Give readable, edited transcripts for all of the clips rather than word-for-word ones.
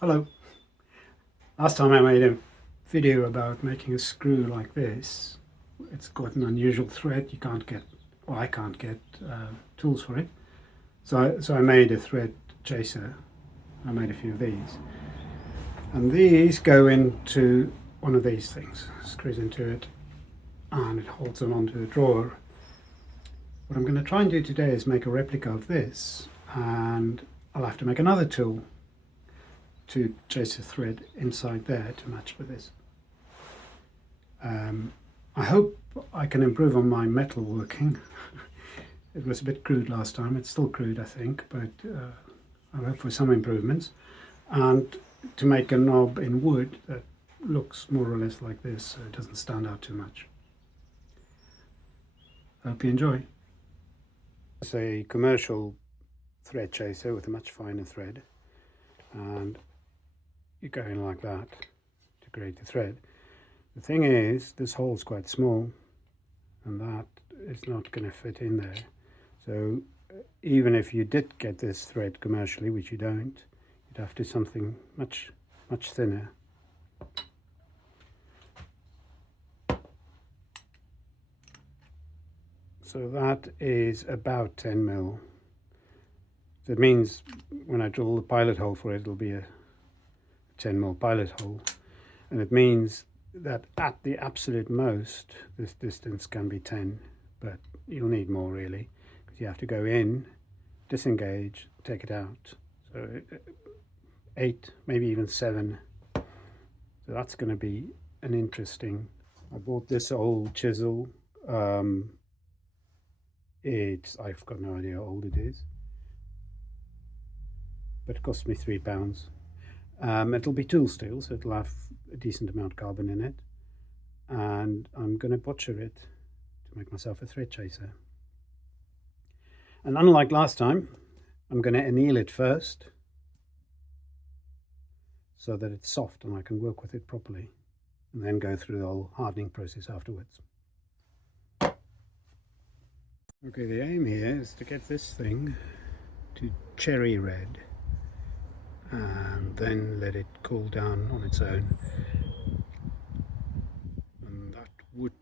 Hello. Last time I made a video about making a screw like this. It's got an unusual thread. You can't get, well, I can't get tools for it. So I made a thread chaser. I made a few of these. And these go into one of these things. Screws into it and it holds them onto a drawer. What I'm going to try and do today is make a replica of this, and I'll have to make another tool to chase a thread inside there to match with this. I hope I can improve on my metal working. It was a bit crude last time. It's still crude, I think, but I hope for some improvements. And to make a knob in wood that looks more or less like this, so it doesn't stand out too much. I hope you enjoy. It's a commercial thread chaser with a much finer thread, and you go in like that to create the thread. The thing is, this hole's quite small and that is not going to fit in there. So even if you did get this thread commercially, which you don't, you'd have to do something much thinner. So that is about 10 mil. So it means when I drill the pilot hole for it, it'll be a 10 mil pilot hole. And it means that at the absolute most, this distance can be 10, but you'll need more really, because you have to go in, disengage, take it out. So 8, maybe even 7. So that's going to be an interesting. I bought this old chisel. I've got no idea how old it is, but it cost me £3. It'll be tool steel, so it'll have a decent amount of carbon in it, and I'm going to butcher it to make myself a thread chaser. And unlike last time, I'm going to anneal it first so that it's soft and I can work with it properly, and then go through the whole hardening process afterwards. Okay, the aim here is to get this thing to cherry red and then let it cool down on its own, and that would,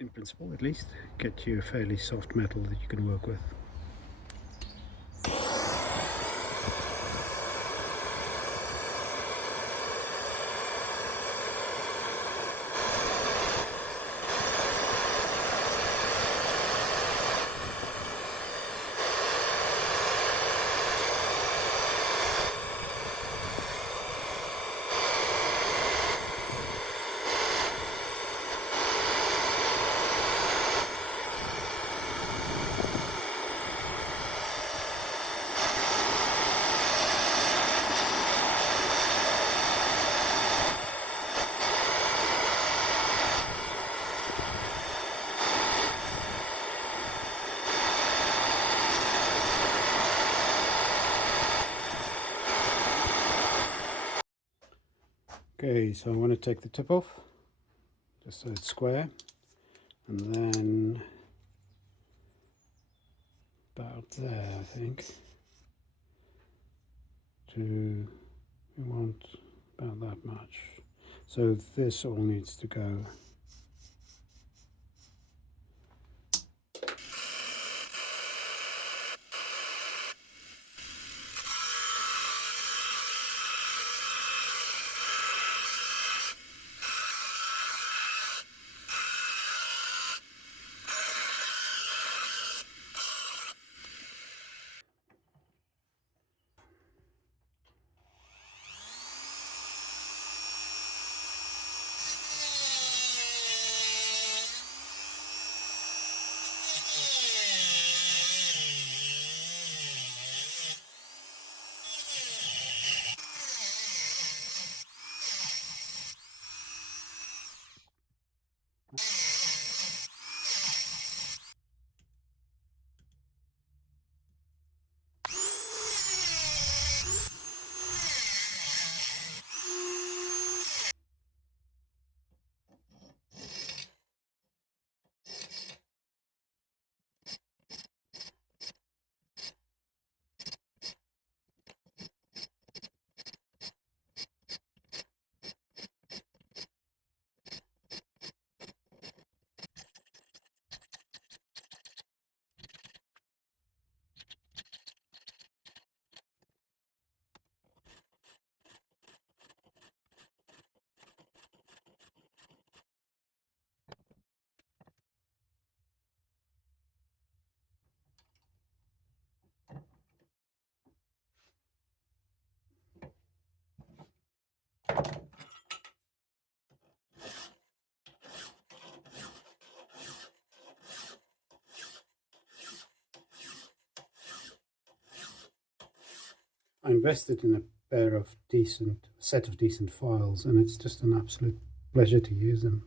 in principle at least, get you a fairly soft metal that you can work with. Okay, so I want to take the tip off, just so it's square, and then about there, I think, we want about that much. So this all needs to go. I invested in a set of decent files, and it's just an absolute pleasure to use them.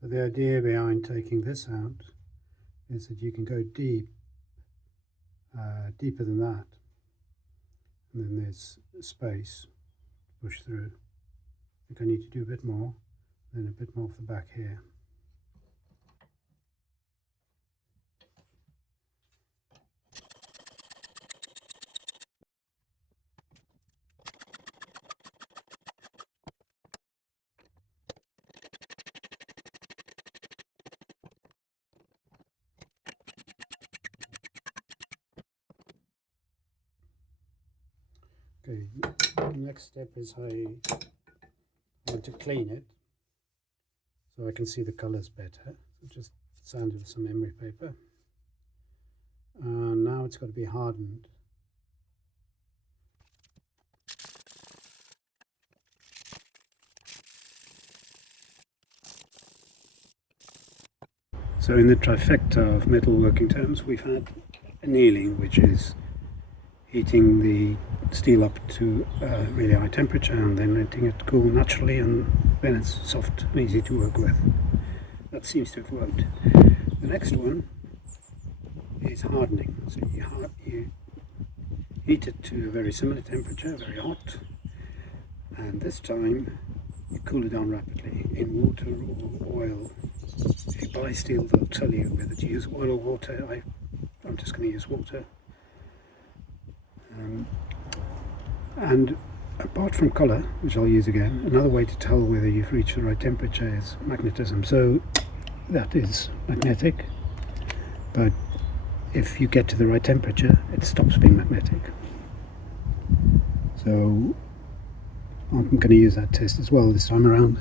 So the idea behind taking this out is that you can go deeper than that, and then there's space to push through. I think I need to do a bit more, then a bit more off the back here. Okay, the next step is I want to clean it so I can see the colours better. So just sand it with some emery paper. And now it's got to be hardened. So in the trifecta of metalworking terms, we've had annealing, which is heating the steel up to a really high temperature and then letting it cool naturally, and then it's soft and easy to work with. That seems to have worked. The next one is hardening. So you heat it to a very similar temperature, very hot, and this time you cool it down rapidly in water or oil. If you buy steel, they'll tell you whether to use oil or water. I'm just going to use water. And apart from colour, which I'll use again, another way to tell whether you've reached the right temperature is magnetism. So that is magnetic, but if you get to the right temperature, it stops being magnetic. So I'm going to use that test as well this time around.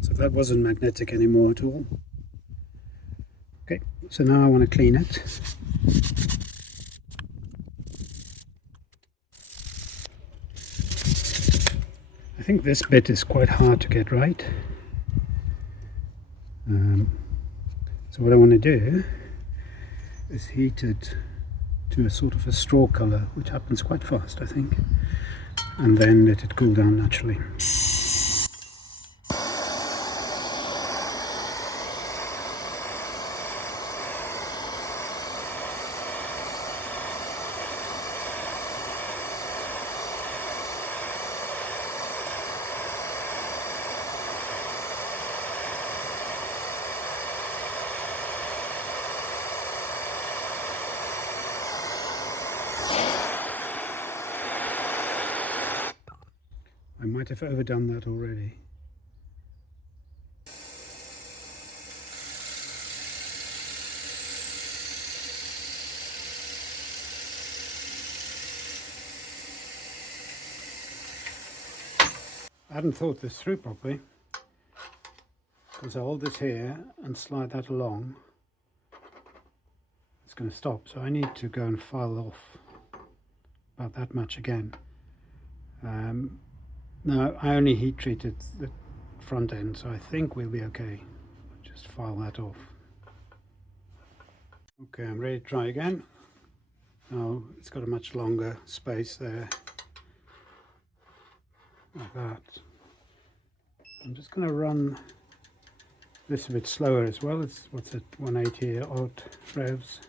So that wasn't magnetic anymore at all. Okay, so now I want to clean it. I think this bit is quite hard to get right. So what I want to do is heat it to a sort of a straw colour, which happens quite fast, I think, and then let it cool down naturally. I might have overdone that already. I hadn't thought this through properly, because I hold this here and slide that along, it's going to stop. So I need to go and file off about that much again. Now I only heat treated the front end, so I think we'll be okay. Just file that off. Okay, I'm ready to try again. Now it's got a much longer space there, like that. I'm just going to run this a bit slower as well. It's, what's it, 180 odd revs.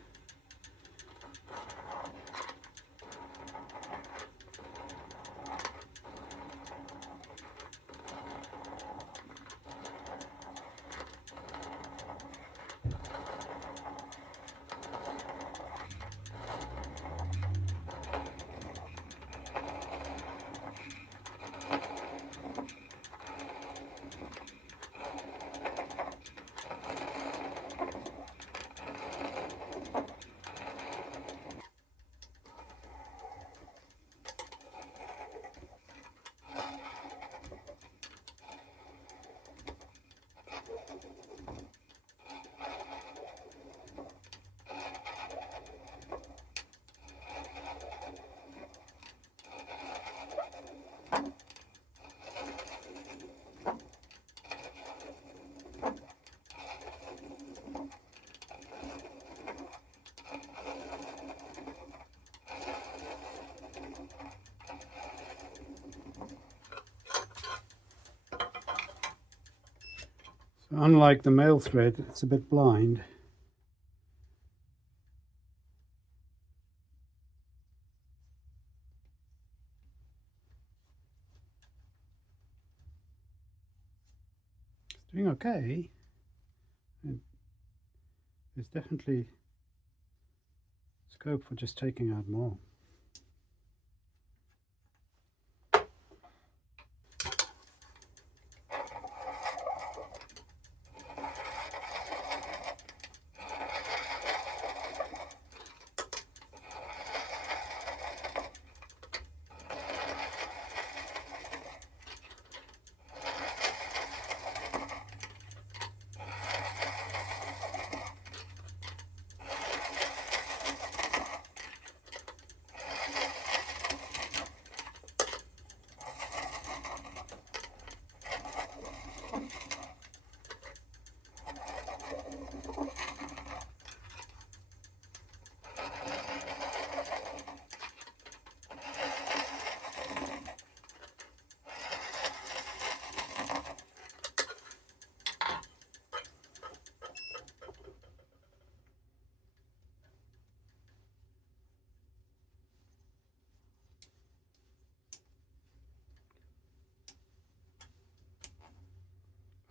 Unlike the male thread, it's a bit blind. It's doing okay. And there's definitely scope for just taking out more.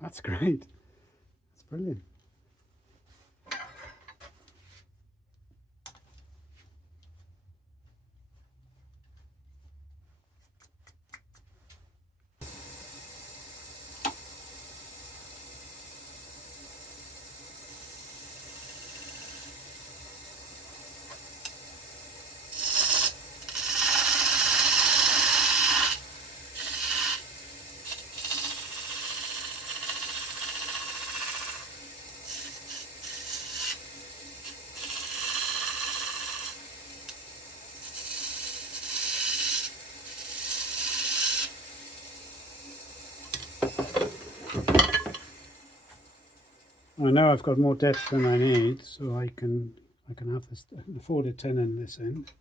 That's great. That's brilliant. I know I've got more depth than I need, so I can have this, afford a 10 in this end.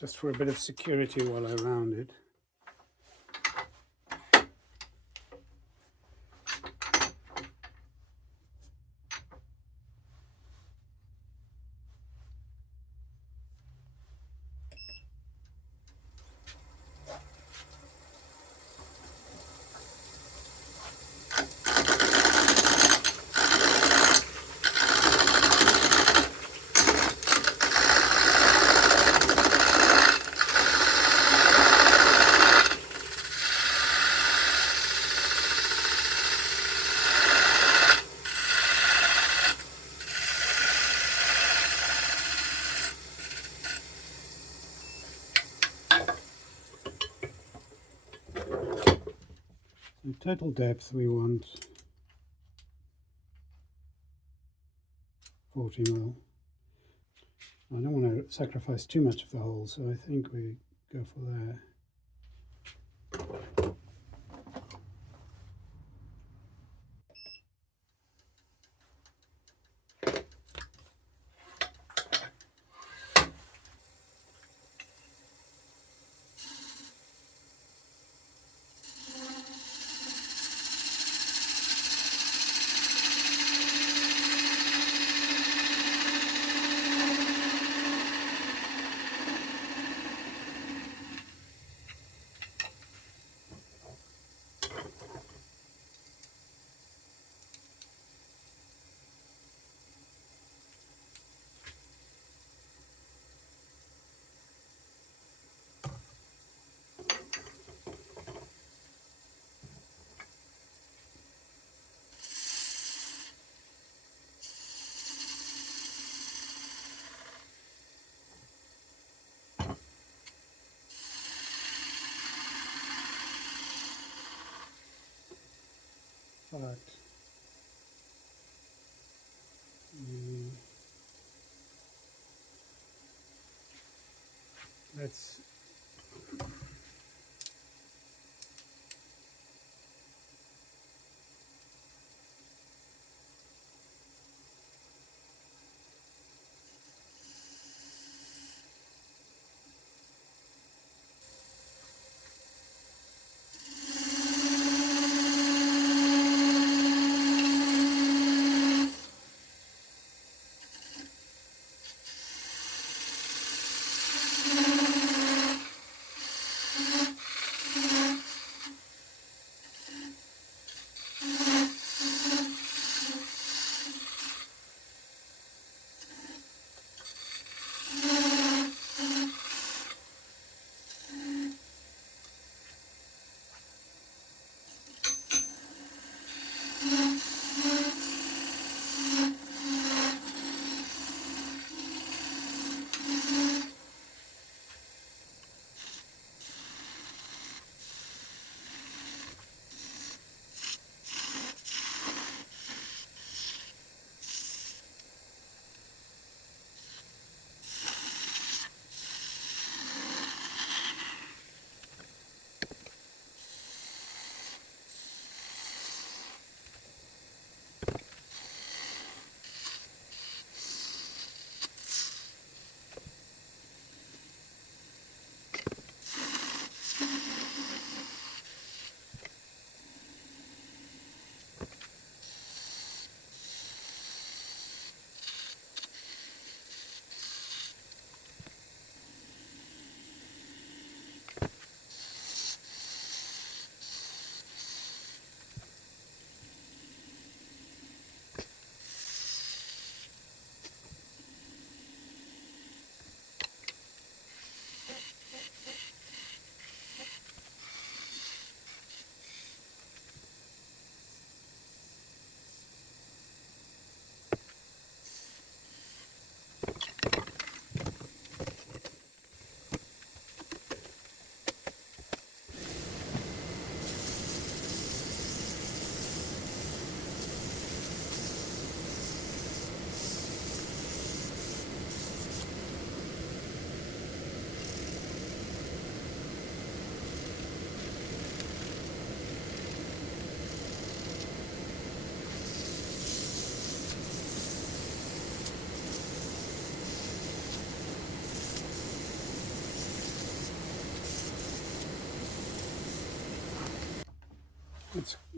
Just for a bit of security while I round it. The total depth we want 40 mil. I don't want to sacrifice too much of the hole, so I think we go for there. But let's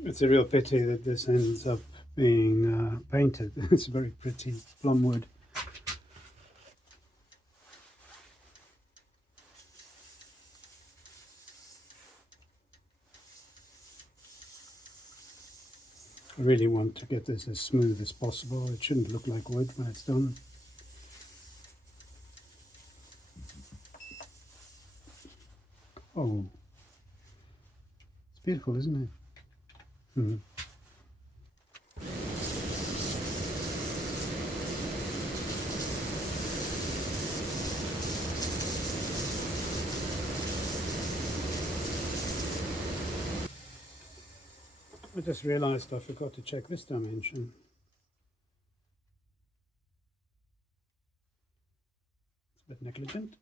It's a real pity that this ends up being painted. It's very pretty plum wood. I really want to get this as smooth as possible. It shouldn't look like wood when it's done. Oh, it's beautiful, isn't it? Hmm. I just realized I forgot to check this dimension. It's a bit negligent.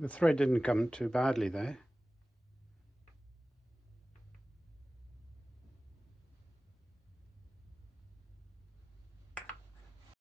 The thread didn't come too badly there.